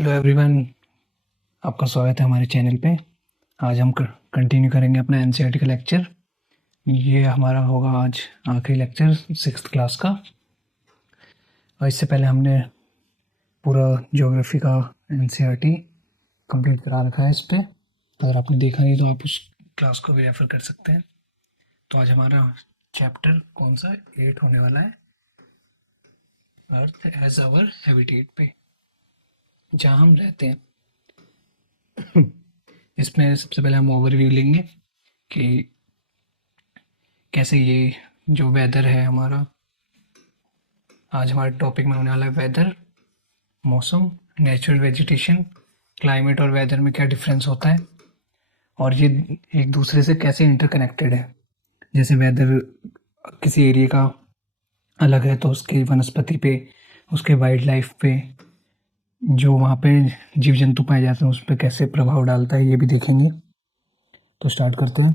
Hello everyone, आपका स्वागत है हमारे चैनल पे। आज हम कंटिन्यू करेंगे अपना एनसीईआरटी का लेक्चर। ये हमारा होगा आज आखिरी लेक्चर 6th क्लास का। और इससे पहले हमने पूरा ज्योग्राफी का एनसीईआरटी कंप्लीट करा रखा है इस पे। अगर आपने देखा नहीं तो आप उस क्लास को भी रेफ़र कर सकते हैं। तो आज हमारा चैप्टर कौन सा 8 होने वाला है, अर्थ एज आवर हैबिटेट पे, जहाँ हम रहते हैं। इसमें सबसे पहले हम ओवरव्यू लेंगे कि कैसे ये जो वेदर है हमारा, आज हमारे टॉपिक में होने वाला है वेदर, मौसम, नेचुरल वेजिटेशन, क्लाइमेट और वेदर में क्या डिफरेंस होता है और ये एक दूसरे से कैसे इंटरकनेक्टेड है। जैसे वेदर किसी एरिया का अलग है तो उसके वनस्पति पे, उसके वाइल्ड लाइफ पे, जो वहाँ पे जीव जंतु पाए जाते हैं उस पर कैसे प्रभाव डालता है, ये भी देखेंगे। तो स्टार्ट करते हैं।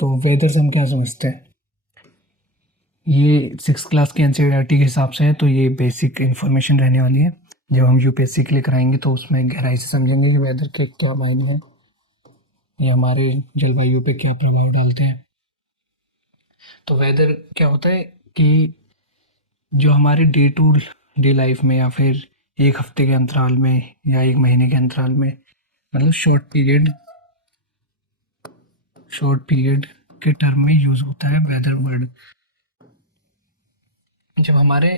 तो वेदर से हम क्या समझते हैं, ये 6th क्लास के एनसीईआरटी के हिसाब से है तो ये बेसिक इन्फॉर्मेशन रहने वाली है। जब हम यूपीएससी के लिए कराएंगे तो उसमें गहराई से समझेंगे कि वेदर के क्या मायने हैं, ये हमारे जलवायु पे क्या प्रभाव डालते हैं। तो वेदर क्या होता है कि जो हमारे डे टू डे लाइफ में या फिर एक हफ्ते के अंतराल में या एक महीने के अंतराल में, मतलब शॉर्ट पीरियड के टर्म में यूज़ होता है वेदर वर्ड। जब हमारे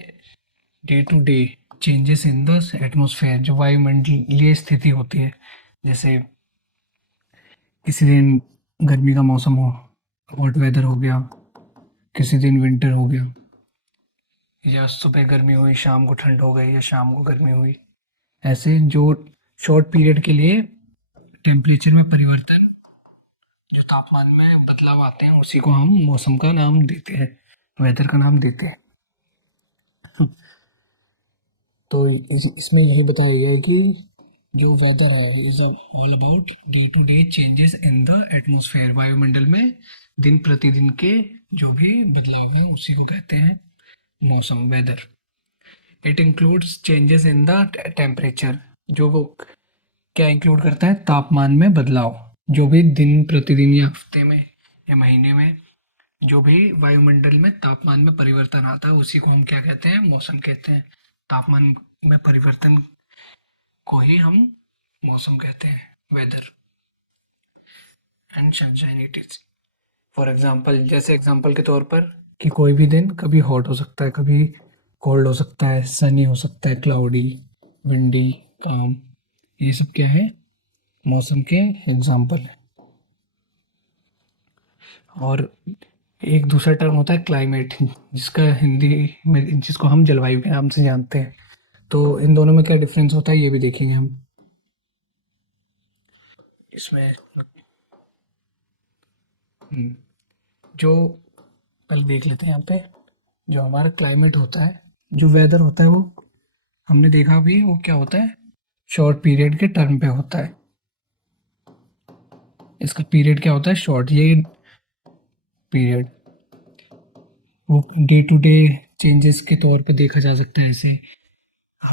day to day changes in the atmosphere, जो वायुमंडलीय स्थिति होती है, जैसे किसी दिन गर्मी का मौसम हो, हॉट वेदर हो गया, किसी दिन विंटर हो गया, या सुबह गर्मी हुई शाम को ठंड हो गई या शाम को गर्मी हुई, ऐसे जो शॉर्ट पीरियड के लिए टेम्परेचर में परिवर्तन, जो तापमान में बदलाव आते हैं, उसी को हम मौसम का नाम देते हैं, वेदर का नाम देते हैं। तो इसमें यही बताया गया है कि जो वेदर है is all about day to day changes in the atmosphere, वायुमंडल में दिन प्रतिदिन के जो भी बदलाव हैं उसी को कहते हैं मौसम, weather. It includes changes in the temperature, जो वो क्या इंक्लूड करता है, तापमान में बदलाव। जो भी दिन प्रतिदिन या हफ्ते में या महीने में जो भी वायुमंडल में तापमान में परिवर्तन आता है उसी को हम क्या कहते हैं, मौसम कहते हैं। तापमान में परिवर्तन को ही हम मौसम कहते हैं, weather and sunshine it is. For example, जैसे एग्जाम्पल के तौर पर कि कोई भी दिन कभी हॉट हो सकता है, कभी कोल्ड हो सकता है, सनी हो सकता है, क्लाउडी, विंडी, काम, ये सब क्या है, मौसम के एग्जाम्पल है। और एक दूसरा टर्म होता है क्लाइमेट, जिसका हिंदी में, जिसको हम जलवायु के नाम से जानते हैं। तो इन दोनों में क्या डिफरेंस होता है ये भी देखेंगे हम इसमें। जो पहले देख लेते हैं यहाँ पे, जो हमारा क्लाइमेट होता है, जो वेदर होता है वो हमने देखा भी, वो क्या होता है, शॉर्ट पीरियड के टर्म पे होता है। इसका पीरियड क्या होता है, शॉर्ट, ये पीरियड वो डे टू डे चेंजेस के तौर पे देखा जा सकता है। ऐसे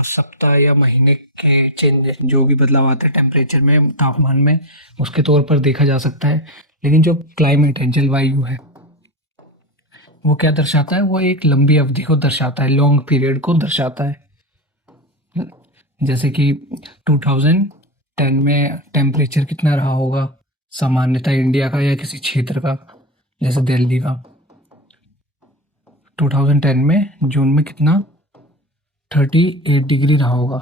सप्ताह या महीने के चेंजेस, जो भी बदलाव आते हैं टेम्परेचर में, तापमान में, उसके तौर पर देखा जा सकता है। लेकिन जो क्लाइमेट है, जलवायु है, वो क्या दर्शाता है, वो एक लंबी अवधि को दर्शाता है, लॉन्ग पीरियड को दर्शाता है। जैसे कि 2010 में टेम्परेचर कितना रहा होगा सामान्यतः इंडिया का या किसी क्षेत्र का, जैसे दिल्ली का 2010 में जून में कितना 38 डिग्री रहा होगा।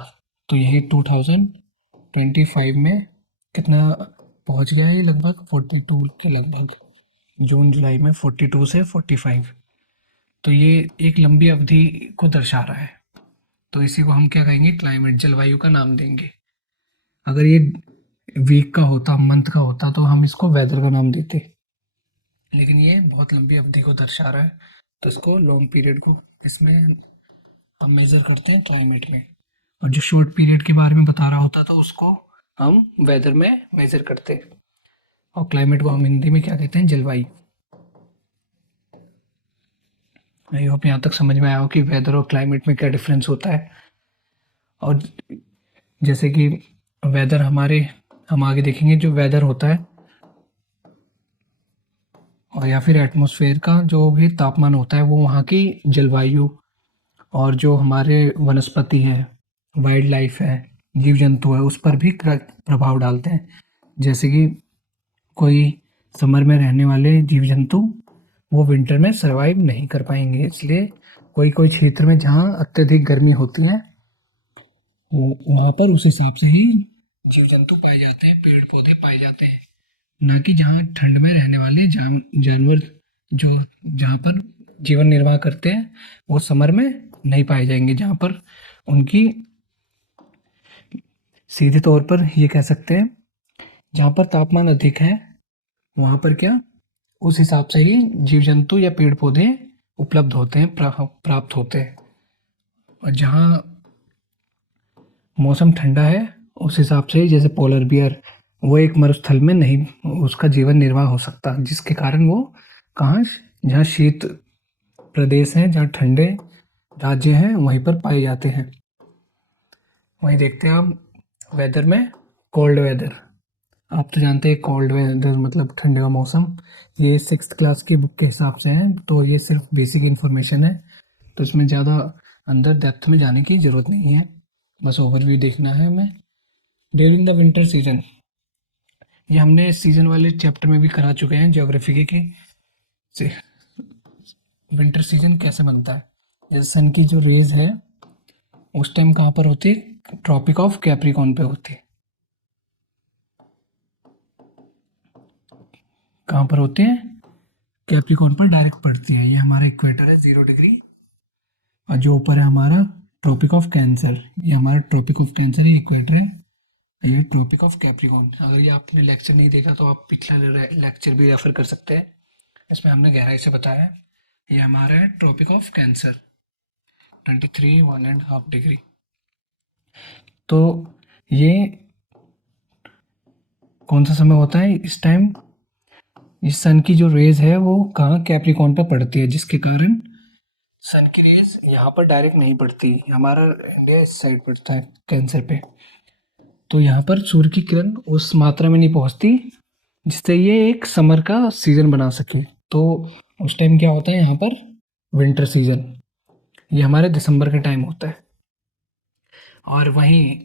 तो यही 2025 में कितना पहुंच गया है, लगभग 42 के लगभग, जून जुलाई में 42 से 45। तो ये एक लंबी अवधि को दर्शा रहा है। तो इसी को हम क्या कहेंगे, क्लाइमेट, जलवायु का नाम देंगे। अगर ये वीक का होता, मंथ का होता, तो हम इसको वेदर का नाम देते। लेकिन ये बहुत लंबी अवधि को दर्शा रहा है तो इसको लॉन्ग पीरियड को इसमें हम मेजर करते हैं क्लाइमेट में। और जो शॉर्ट पीरियड के बारे में बता रहा होता तो उसको हम वेदर में मेजर करते हैं। और क्लाइमेट को हम हिंदी में क्या कहते हैं, जलवायु। आई होप यहाँ तक समझ में आया हो कि वेदर और क्लाइमेट में क्या डिफरेंस होता है। और जैसे कि वेदर हमारे, हम आगे देखेंगे जो वेदर होता है और या फिर एटमॉस्फेयर का जो भी तापमान होता है वो वहाँ की जलवायु और जो हमारे वनस्पति है, वाइल्ड लाइफ है, जीव जंतु है, उस पर भी प्रभाव डालते हैं। जैसे कि कोई समर में रहने वाले जीव जंतु वो विंटर में सरवाइव नहीं कर पाएंगे, इसलिए कोई कोई क्षेत्र में जहाँ अत्यधिक गर्मी होती है वहाँ पर उस हिसाब से ही जीव जंतु पाए जाते हैं, पेड़ पौधे पाए जाते हैं। ना कि जहाँ ठंड में रहने वाले जानवर जो जहाँ पर जीवन निर्वाह करते हैं वो समर में नहीं पाए जाएंगे, जहाँ पर उनकी सीधे तौर पर ये कह सकते हैं जहाँ पर तापमान अधिक है वहाँ पर क्या उस हिसाब से ही जीव जंतु या पेड़ पौधे उपलब्ध होते हैं, प्राप्त होते हैं। और जहाँ मौसम ठंडा है उस हिसाब से ही जैसे पोलर बियर वो एक मरुस्थल में नहीं उसका जीवन निर्वाह हो सकता, जिसके कारण वो कहाँ जहाँ शीत प्रदेश हैं, जहाँ ठंडे राज्य हैं वहीं पर पाए जाते हैं। वहीं देखते हैं हम वेदर में कोल्ड वेदर। आप तो जानते हैं कोल्ड वेदर मतलब ठंडे का मौसम, ये 6th क्लास की बुक के हिसाब से है, तो ये सिर्फ बेसिक इन्फॉर्मेशन है, तो इसमें ज़्यादा अंदर डेप्थ में जाने की ज़रूरत नहीं है, बस ओवरव्यू देखना है हमें। ड्यूरिंग द विंटर सीजन, ये हमने सीजन वाले चैप्टर में भी करा चुके हैं ज्योग्राफी के कि विंटर सीजन कैसे बनता है। जैसे सन की जो रेज है उस टाइम कहाँ पर होती है, ट्रॉपिक ऑफ कैप्रिकॉर्न पे होती है। कहाँ पर होते हैं, कैप्रिकॉर्न पर डायरेक्ट पड़ती है। ये हमारा इक्वेटर है 0 डिग्री, और जो ऊपर है हमारा ट्रॉपिक ऑफ कैंसर, ये हमारा ट्रॉपिक ऑफ कैंसर है, इक्वेटर है, ये ट्रॉपिक ऑफ कैप्रिकॉर्न। अगर ये आपने लेक्चर नहीं देखा तो आप पिछला लेक्चर भी रेफर कर सकते हैं, इसमें हमने गहराई से बताया है। ये हमारा है ट्रॉपिक ऑफ कैंसर 23 1.5 डिग्री। तो ये कौन सा समय होता है इस टाइम, इस सन की जो रेज है वो कहाँ कैप्रिकॉर्न पर पड़ती है, जिसके कारण सन की रेज यहाँ पर डायरेक्ट नहीं पड़ती, हमारा इंडिया इस साइड पड़ता है कैंसर पे, तो यहाँ पर सूर्य की किरण उस मात्रा में नहीं पहुँचती जिससे ये एक समर का सीजन बना सके। तो उस टाइम क्या होता है यहाँ पर विंटर सीजन, ये हमारे दिसंबर का टाइम होता है। और वहीं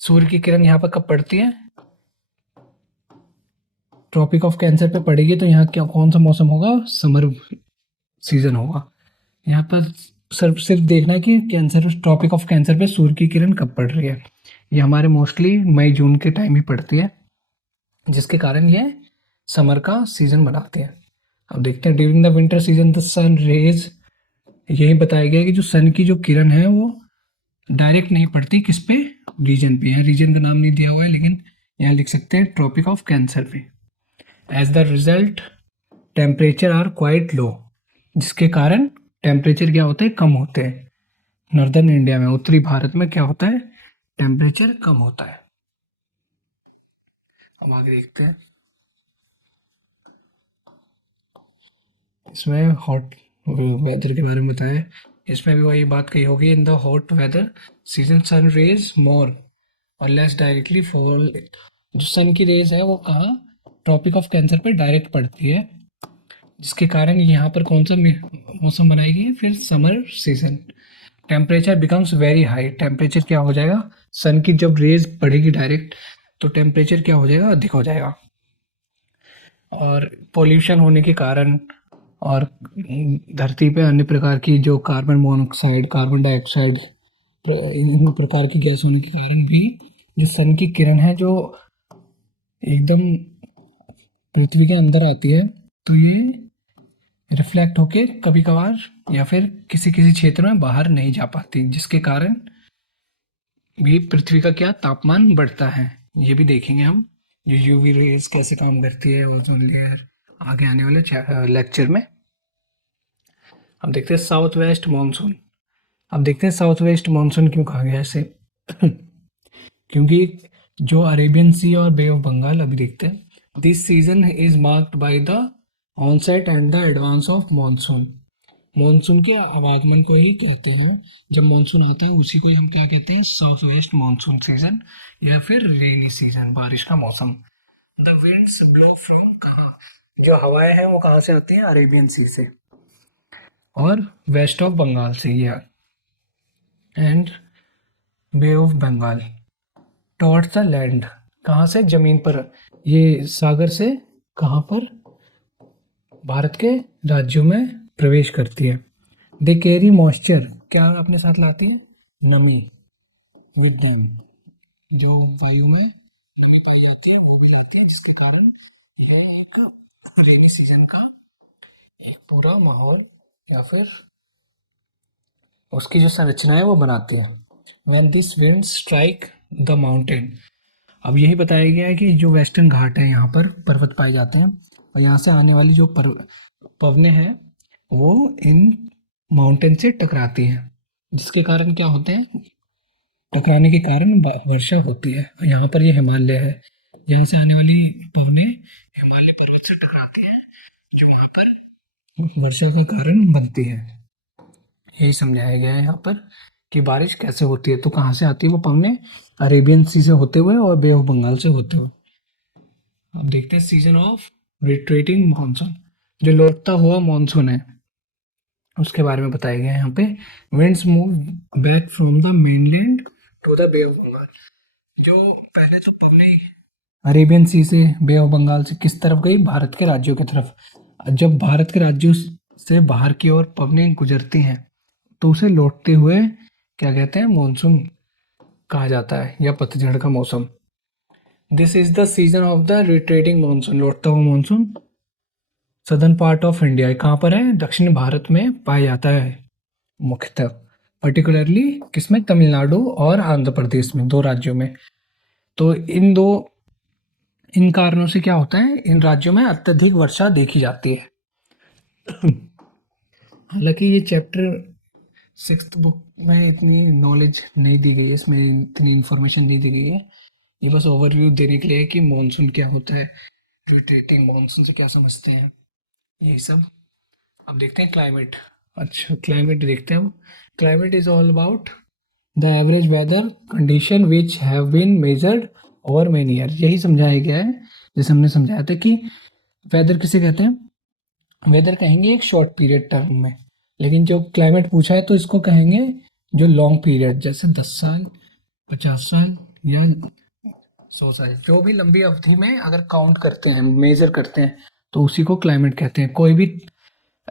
सूर्य की किरण यहाँ पर कब पड़ती है, ट्रॉपिक ऑफ कैंसर पे पड़ेगी, तो यहाँ क्या कौन सा मौसम होगा, समर सीजन होगा। यहाँ पर सिर्फ देखना है कि कैंसर ट्रॉपिक ऑफ कैंसर पे सूर्य की किरण कब पड़ रही है, ये हमारे मोस्टली मई जून के टाइम ही पड़ती है, जिसके कारण ये समर का सीजन बनाते हैं। अब देखते हैं during the winter season the sun rays, यही बताया गया कि जो सन की जो किरण है वो डायरेक्ट नहीं पड़ती किस पे, रीजन पे। यहाँ रीजन का नाम नहीं दिया हुआ है लेकिन यहाँ लिख सकते हैं ट्रॉपिक ऑफ कैंसर पे। As the result temperature are quite low, जिसके कारण टेम्परेचर क्या होते हैं, कम होते हैं। नॉर्दर्न इंडिया में, उत्तरी भारत में क्या होता है, टेम्परेचर कम होता है। अब आगे देखते हैं, इसमें हॉट वेदर के बारे में बताया, इसमें भी वही बात कही होगी, in the hot weather season sun rays more और लेस डायरेक्टली फॉल। जो सन की रेज है वो कहाँ, ट्रॉपिक ऑफ कैंसर पे डायरेक्ट पड़ती है, जिसके कारण यहाँ पर कौन सा मौसम बनाएगी, फिर summer season. Temperature becomes very high, temperature क्या हो जाएगा, सन की जब रेज पड़ेगी डायरेक्ट तो टेम्परेचर क्या हो जाएगा, अधिक हो जाएगा। और पोल्यूशन होने के कारण और धरती पे अन्य प्रकार की जो कार्बन मोनोऑक्साइड, कार्बन डाइऑक्साइड, इन प्रकार की गैस होने के कारण भी जो सन की किरण है जो एकदम पृथ्वी के अंदर आती है, तो ये रिफ्लेक्ट होके कभी कभार या फिर किसी किसी क्षेत्र में बाहर नहीं जा पाती, जिसके कारण भी पृथ्वी का क्या तापमान बढ़ता है। ये भी देखेंगे हम, जो यूवी रेज कैसे काम करती है, ओजोन लेयर, आगे आने वाले लेक्चर में। अब देखते हैं साउथ वेस्ट मानसून। अब देखते हैं साउथ वेस्ट मानसून क्यों कहा गया ऐसे क्योंकि जो अरेबियन सी और बे ऑफ बंगाल, अभी देखते हैं, this season is marked by the onset and the advance of monsoon. Monsoon के आवागमन को ही कहते हैं। जब मॉनसून आता है उसी को ही हम क्या कहते हैं, साउथ वेस्ट मॉनसून सीजन या फिर रेनी सीजन, बारिश का मौसम। द विंड्स ब्लो फ्रॉम, कहाँ, जो हवाएं हैं वो कहाँ से आती हैं, अरेबियन सी से और वेस्ट ऑफ बंगाल से, ये and bay of Bengal touch the land, कहाँ से, जमीन पर, ये सागर से कहाँ पर, भारत के राज्यों में प्रवेश करती है। दे कैरी मॉइस्चर, क्या अपने साथ लाती है, नमी, विद देम, जो वायु में नमी पाई जाती है वो भी लाती है, जिसके कारण यह एक रेनी सीजन का एक पूरा माहौल या फिर उसकी जो संरचना है वो बनाती है। When this wind strike the mountain, अब यही बताया गया है कि जो वेस्टर्न घाट है यहाँ पर पर्वत पाए जाते हैं और यहाँ से आने वाली जो पवने हैं वो इन माउंटेन से टकराती हैं, जिसके कारण क्या होते हैं, टकराने के कारण वर्षा होती है। यहाँ पर ये हिमालय है, यहाँ से आने वाली पवने हिमालय पर्वत से टकराती हैं, जो वहाँ पर वर्षा का कारण बनती है। यही समझाया गया है यहाँ पर कि बारिश कैसे होती है। तो कहाँ से आती है वो पवने, अरेबियन सी से होते हुए और बे ऑफ बंगाल से होते हुए। अब देखते हैं सीजन ऑफ रिट्रीटिंग मानसून, जो लौटता हुआ मानसून है उसके बारे में बताया गया है यहाँ पे। Winds move back from the mainland to the bay of Bengal, जो पहले तो पवने अरेबियन सी से बे ऑफ बंगाल से किस तरफ गई, भारत के राज्यों की तरफ। जब भारत के राज्यों से बाहर की ओर पवने गुजरती हैं तो उसे लौटते हुए क्या कहते हैं, मानसून कहा जाता है या पतझड़ का मौसम। This is the season of the retreating monsoon, लौटता हुआ monsoon southern part of India, कहाँ पर है, दक्षिण भारत में पाया जाता है मुख्यतः, पर्टिकुलरली किसमें, तमिलनाडु और आंध्र प्रदेश में, दो राज्यों में। तो इन कारणों से क्या होता है, इन राज्यों में अत्यधिक वर्षा देखी जाती है। हालांकि ये चैप्टर 6th बुक में इतनी नॉलेज नहीं दी गई है, इसमें इतनी इन्फॉर्मेशन नहीं दी गई है। ये बस ओवरव्यू देने के लिए है कि मॉनसून क्या होता है, रिट्रीटिंग मानसून से क्या समझते हैं, यही सब। अब देखते हैं क्लाइमेट। अच्छा, क्लाइमेट देखते हैं। Climate is all about the average weather condition which have been measured over many year, यही समझाया गया है। जैसे हमने समझाया था कि वेदर किसे कहते हैं, वेदर कहेंगे एक शॉर्ट पीरियड टर्म में, लेकिन जो क्लाइमेट पूछा है तो इसको कहेंगे जो लॉन्ग पीरियड, जैसे 10 साल, 50 साल या 100 साल, जो भी लंबी अवधि में अगर काउंट करते हैं, मेजर करते हैं, तो उसी को क्लाइमेट कहते हैं। कोई भी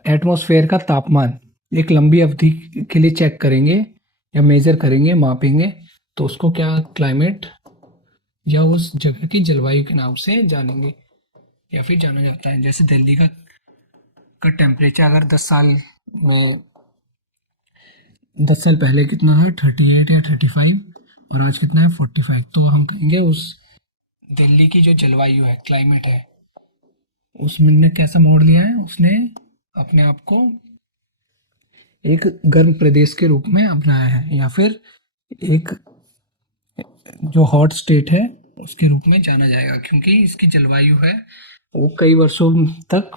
एटमॉस्फेयर का तापमान एक लंबी अवधि के लिए चेक करेंगे या मेजर करेंगे, मापेंगे, तो उसको क्या क्लाइमेट या उस जगह की जलवायु के नाम से जानेंगे या फिर जाना जाता है। जैसे दिल्ली का टेम्परेचर अगर 10 साल पहले कितना है, 38 या 35, और आज कितना है, 45, तो हम कहेंगे उस दिल्ली की जो जलवायु है, क्लाइमेट है, उसने कैसा मोड़ लिया है, उसने अपने आप को एक गर्म प्रदेश के रूप में अपनाया है, या फिर एक जो हॉट स्टेट है उसके रूप में जाना जाएगा, क्योंकि इसकी जलवायु है वो कई वर्षों तक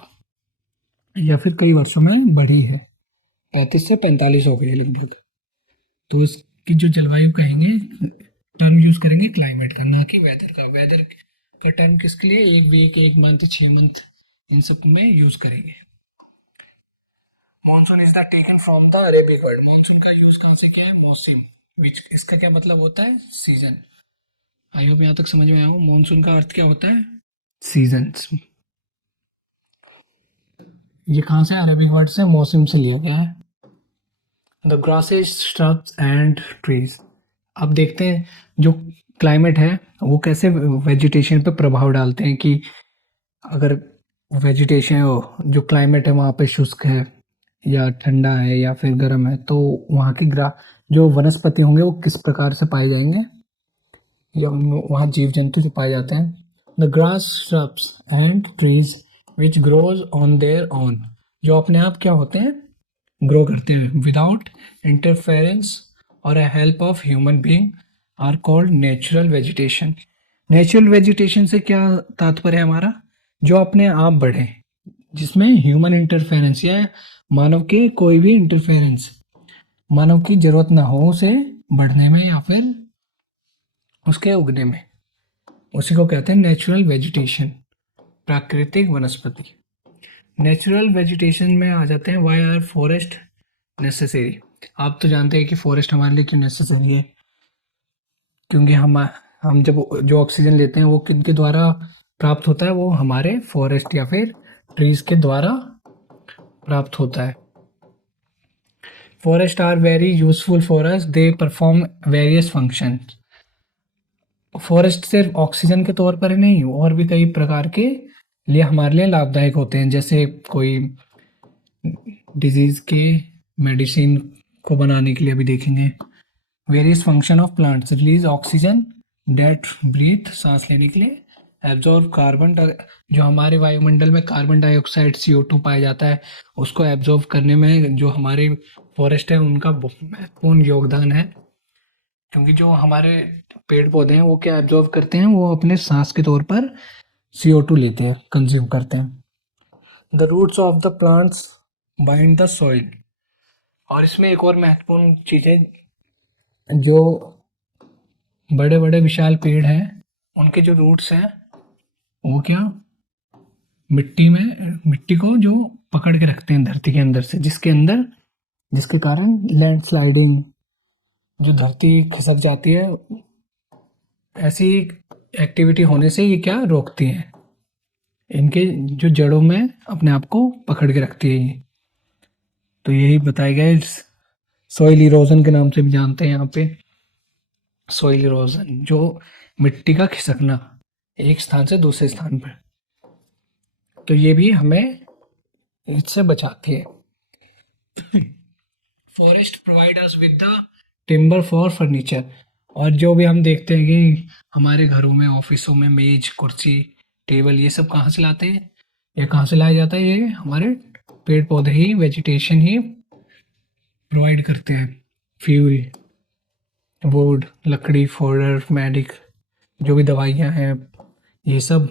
या फिर कई वर्षों में बढ़ी है, 35 से 45 हो गई लगभग। तो इसकी जो जलवायु कहेंगे, टर्म यूज करेंगे क्लाइमेट का, ना कि वेदर का। वेदर का टर्म किसके लिए, एक वीक, एक मंथ, 6 मंथ, इन सब में यूज करेंगे। Monsoon is the taken from the Arabic word, monsoon का यूज कहाँ से किया है, मौसम, विच इसका क्या मतलब होता है, सीजन। आई होप यहाँ तक समझ में आया हो। मॉनसून का अर्थ क्या होता है, सीजन्स। ये कहाँ से, अरेबिक वर्ड से, मौसम से लिया गया है। The grasses, shrubs and trees, अब देखते हैं जो क्लाइमेट है वो कैसे वेजिटेशन पे प्रभाव डालते हैं, कि अगर वेजिटेशन हो, जो क्लाइमेट है वहाँ पे शुष्क है या ठंडा है या फिर गर्म है, तो वहाँ की जो वनस्पति होंगे वो किस प्रकार से पाए जाएंगे, या वहाँ जीव जंतु जो पाए जाते हैं। The grass, shrubs and trees which grows on their own, जो अपने आप क्या होते हैं, ग्रो करते हैं, विदाउट इंटरफेरेंस और a help of human being, are called natural vegetation. Natural vegetation से क्या तात्पर्य है हमारा, जो अपने आप बढ़े, जिसमें ह्यूमन इंटरफेरेंस या मानव के कोई भी इंटरफेरेंस, मानव की जरूरत ना हो उसे बढ़ने में या फिर उसके उगने में। उसी को कहते हैं नेचुरल वेजिटेशन, प्राकृतिक वनस्पति। नेचुरल वेजिटेशन में आ जाते हैं वाई आर फॉरेस्ट नेसेसरी। आप तो जानते हैं कि फॉरेस्ट हमारे लिए क्यों नेसेसरी है, क्योंकि हम जब जो ऑक्सीजन लेते हैं वो किनके द्वारा प्राप्त होता है, वो हमारे फॉरेस्ट या फिर ट्रीज के द्वारा प्राप्त होता है। Forest are very useful for us, they perform various functions. Forest सिर्फ ऑक्सीजन के तौर पर ही नहीं, और भी कई प्रकार के लिए हमारे लिए लाभदायक होते हैं, जैसे कोई डिजीज के मेडिसिन को बनाने के लिए अभी देखेंगे। Various function of plants, release oxygen that breathe, सांस लेने के लिए। एब्जॉर्ब कार्बन, जो हमारे वायुमंडल में कार्बन डाइऑक्साइड CO2 पाया जाता है, उसको एब्जॉर्ब करने में जो हमारे फॉरेस्ट है उनका महत्वपूर्ण योगदान है, क्योंकि जो हमारे पेड़ पौधे हैं वो क्या एब्जॉर्ब करते हैं, वो अपने सांस के तौर पर CO2 लेते हैं, कंज्यूम करते हैं। The roots of the plants bind the soil, और इसमें एक और महत्वपूर्ण चीज है, जो बड़े बड़े विशाल पेड़ हैं उनके जो रूट्स हैं वो क्या मिट्टी को जो पकड़ के रखते हैं धरती के अंदर से, जिसके कारण लैंडस्लाइडिंग, जो धरती खिसक जाती है, ऐसी एक्टिविटी होने से ये क्या रोकती हैं, इनके जो जड़ों में अपने आप को पकड़ के रखती है ये। तो यही बताया गया है। सॉइल इरोजन के नाम से भी जानते हैं यहाँ पे। सॉइल इरोजन जो मिट्टी का खिसकना एक स्थान से दूसरे स्थान पर, तो ये भी हमें इससे बचाती है। Forest provide us with the timber for furniture, और जो भी हम देखते हैं कि हमारे घरों में, ऑफिसों में मेज, कुर्सी, टेबल, ये सब कहाँ से लाते हैं, ये कहाँ से लाया जाता है, ये हमारे पेड़ पौधे ही, वेजिटेशन ही प्रोवाइड करते हैं। फ्यूल, वुड, लकड़ी, फोल्डर, मेडिक, जो भी दवाइयाँ हैं, ये सब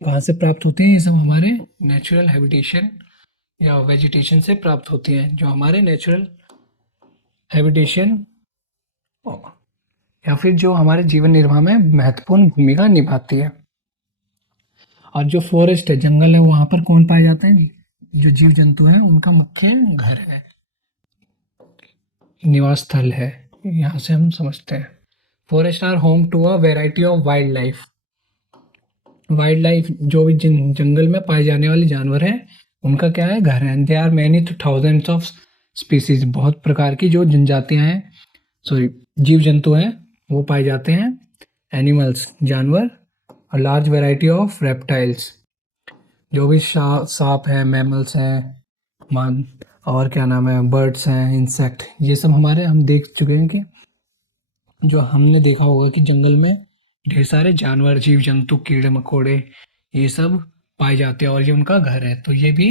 कहाँ से प्राप्त होती हैं, ये सब हमारे नेचुरल हैबिटेशन या वेजिटेशन से प्राप्त होती हैं, जो हमारे नेचुरल हैबिटेशन या फिर जो हमारे जीवन निर्वाह में महत्वपूर्ण भूमिका निभाती है। और जो फॉरेस्ट है, जंगल है, वहाँ पर कौन पाए जाते हैं, जो जीव जंतु हैं उनका मुख्य घर है, निवास स्थल है, यहाँ से हम समझते हैं। Forest are home to a variety of wildlife. Wildlife जो भी जंगल में पाए जाने वाले जानवर हैं उनका क्या है, घर है। They are many thousands of species, बहुत प्रकार की जो जनजातियां हैं, सॉरी जीव जंतु हैं वो पाए जाते हैं। एनिमल्स, जानवर, और लार्ज वैरायटी ऑफ रेप्टाइल्स, जो भी सांप है, मैमल्स हैं, मान और क्या नाम है, बर्ड्स हैं, इंसेक्ट, ये सब हमारे हम देख चुके हैं कि जो हमने देखा होगा कि जंगल में ढेर सारे जानवर, जीव जंतु, कीड़े मकोड़े, ये सब पाए जाते हैं और ये उनका घर है। तो ये भी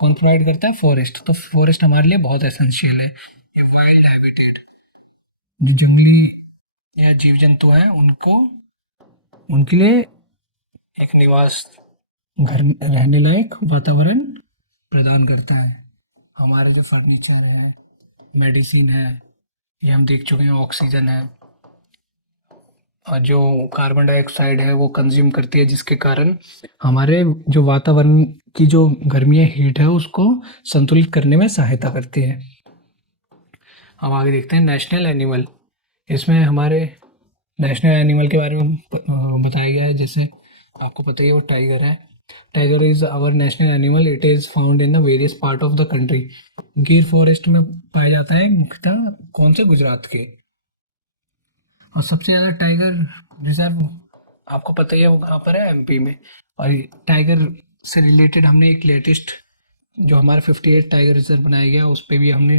कौन प्रोवाइड करता है, फॉरेस्ट। तो फॉरेस्ट हमारे लिए बहुत एसेंशियल है। ये वाइल्ड हैबिटेट, जो जंगली या जीव जंतु हैं उनको, उनके लिए एक निवास, घर, रहने लायक वातावरण प्रदान करता है। हमारे जो फर्नीचर है, मेडिसिन है, ये हम देख चुके हैं, ऑक्सीजन है, और जो कार्बन डाइऑक्साइड है वो कंज्यूम करती है, जिसके कारण हमारे जो वातावरण की जो गर्मी है, हीट है, उसको संतुलित करने में सहायता करती है। हम आगे देखते हैं नेशनल एनिमल। इसमें हमारे नेशनल एनिमल के बारे में बताया गया है, जैसे आपको पता ही है वो टाइगर है। Tiger is our national animal, it is found in the various part of the country. Gir forest में पाया जाता है मुख्यतः, कौन से, गुजरात के। और सबसे ज़्यादा टाइगर रिजर्व आपको पता ही है वो कहाँ पर है, MP में। और टाइगर से रिलेटेड हमने एक लेटेस्ट जो हमारा 58 टाइगर रिजर्व बनाया गया, उस पर भी हमने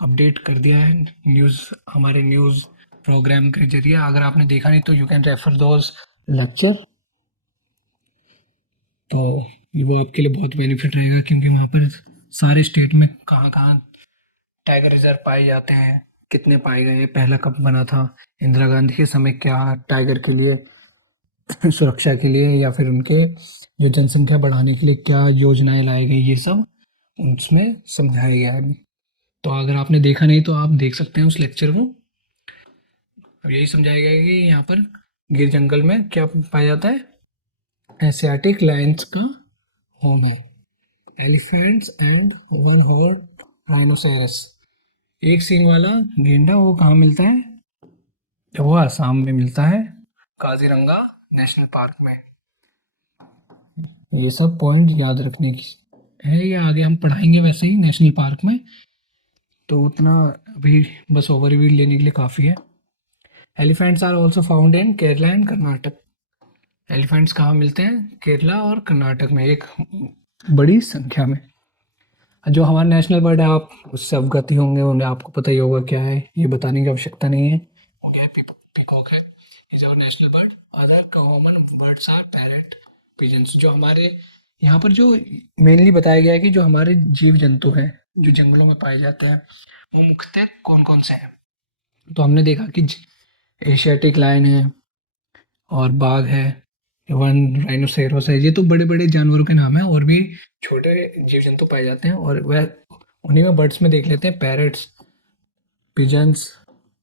अपडेट कर दिया है न्यूज़, हमारे न्यूज़ प्रोग्राम के जरिए। अगर आपने देखा नहीं तो you can refer those lecture, तो वो आपके लिए बहुत बेनिफिट रहेगा, क्योंकि वहाँ पर सारे स्टेट में कहाँ कहाँ टाइगर रिजर्व पाए जाते हैं, कितने पाए गए, पहला कब बना था, इंदिरा गांधी के समय क्या टाइगर के लिए सुरक्षा के लिए या फिर उनके जो जनसंख्या बढ़ाने के लिए क्या योजनाएं लाई गई, ये सब उसमें समझाया गया है। तो अगर आपने देखा नहीं तो आप देख सकते हैं उस लेक्चर को। अब यही समझाया गया है कि यहाँ पर गिर जंगल में क्या पाया जाता है, एशियाटिक लायंस का होम है, elephants and one horn rhinoceros. एक सींग वाला गेंडा वो कहाँ मिलता है, वो आसाम में मिलता है, काजीरंगा नेशनल पार्क में। ये सब पॉइंट याद रखने की है, ये आगे हम पढ़ाएंगे वैसे ही नेशनल पार्क में, तो उतना अभी बस ओवरव्यू लेने के लिए काफ़ी है। Elephants are also found in Kerala and Karnataka. Elephants कहाँ मिलते हैं, केरला और कर्नाटक में एक बड़ी संख्या में। जो हमारा नेशनल बर्ड है आप उससे अवगत ही होंगे, उन्हें आपको पता ही होगा क्या है, ये बताने की आवश्यकता नहीं है। वो क्या है, पीकॉक है, is our national bird. Other common birds are parrot, pigeons. जो हमारे यहाँ पर जो मेनली बताया गया है कि जो हमारे जीव जंतु हैं जो जंगलों में पाए जाते हैं वो मुख्यतः कौन कौन से हैं। तो हमने देखा कि एशियाटिक लायन है और बाघ है, वन राइनोसेरोस है, ये तो बड़े बड़े जानवरों के नाम हैं। और भी छोटे जीव जंतु पाए जाते हैं और वह उन्हीं में बर्ड्स में देख लेते हैं, पैरट्स, पिजन्स,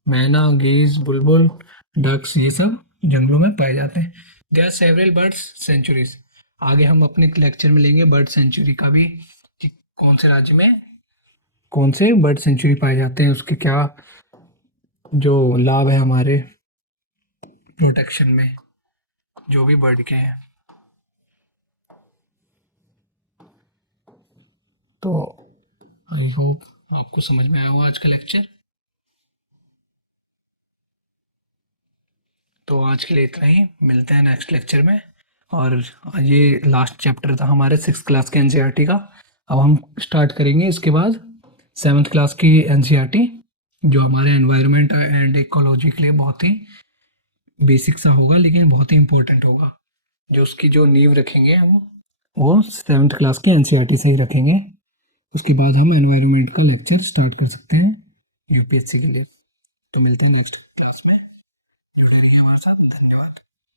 मैना, गेज, बुलबुल, डक्स, ये सब जंगलों में पाए जाते हैं। They are several birds sanctuaries. आगे हम अपने लेक्चर में लेंगे बर्ड सेंचुरी का भी, कि कौन से राज्य में कौन से बर्ड सेंचुरी पाए जाते हैं, उसके क्या जो लाभ है हमारे प्रोटेक्शन में जो भी बर्ड के हैं। तो आई होप आपको समझ में आया हो आज का लेक्चर। तो आज के लिए इतना ही, मिलते हैं नेक्स्ट लेक्चर में। और ये लास्ट चैप्टर था हमारे 6th क्लास के एनसीईआरटी का। अब हम स्टार्ट करेंगे इसके बाद 7th क्लास की एनसीईआरटी, जो हमारे एनवायरनमेंट एंड इकोलॉजी के लिए बहुत ही बेसिक सा होगा लेकिन बहुत ही इम्पोर्टेंट होगा। जो उसकी जो नींव रखेंगे हम वो 7th क्लास के एनसीईआरटी से ही रखेंगे। उसके बाद हम एनवायरनमेंट का लेक्चर स्टार्ट कर सकते हैं यूपीएससी के लिए। तो मिलते हैं नेक्स्ट क्लास में, जुड़े रहिए हमारे साथ। धन्यवाद।